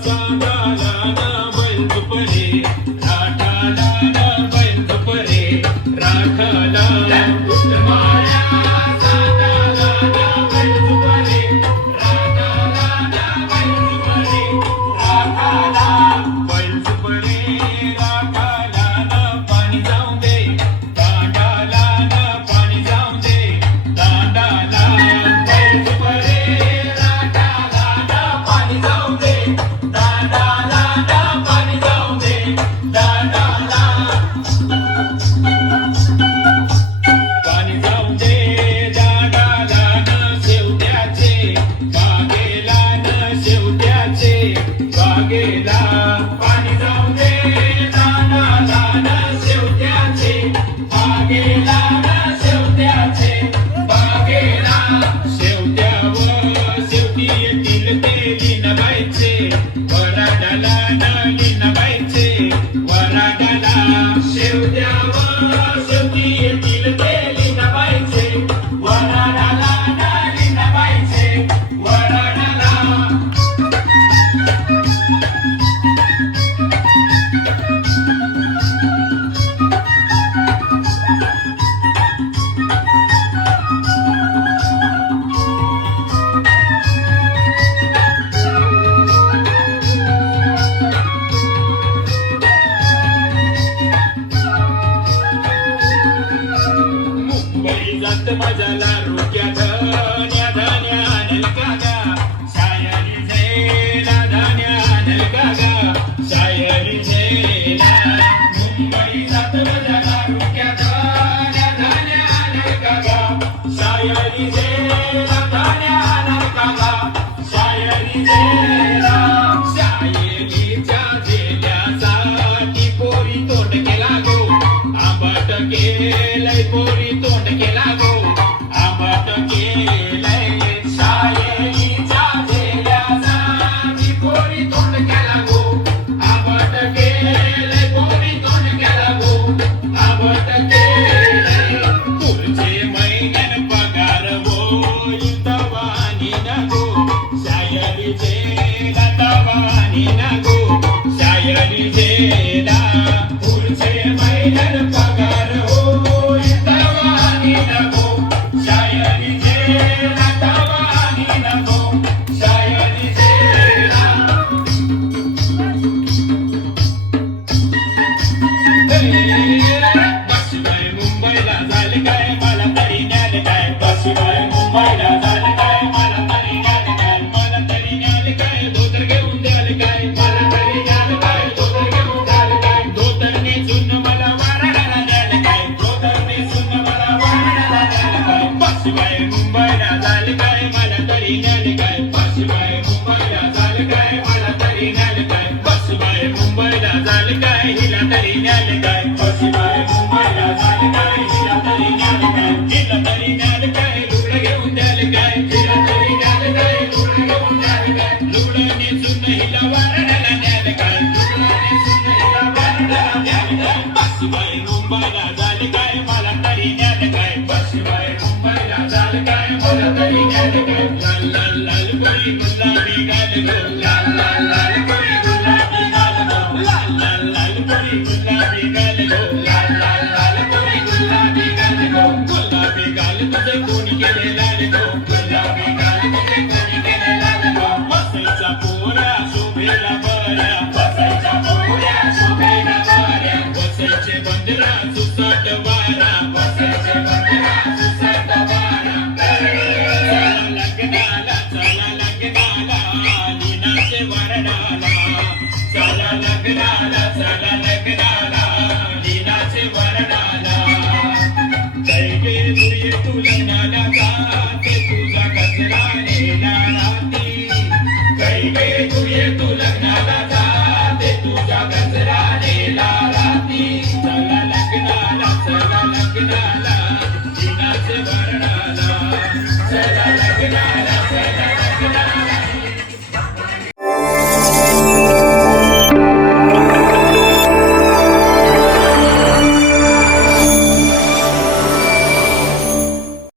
Santa. Ele tá Bye.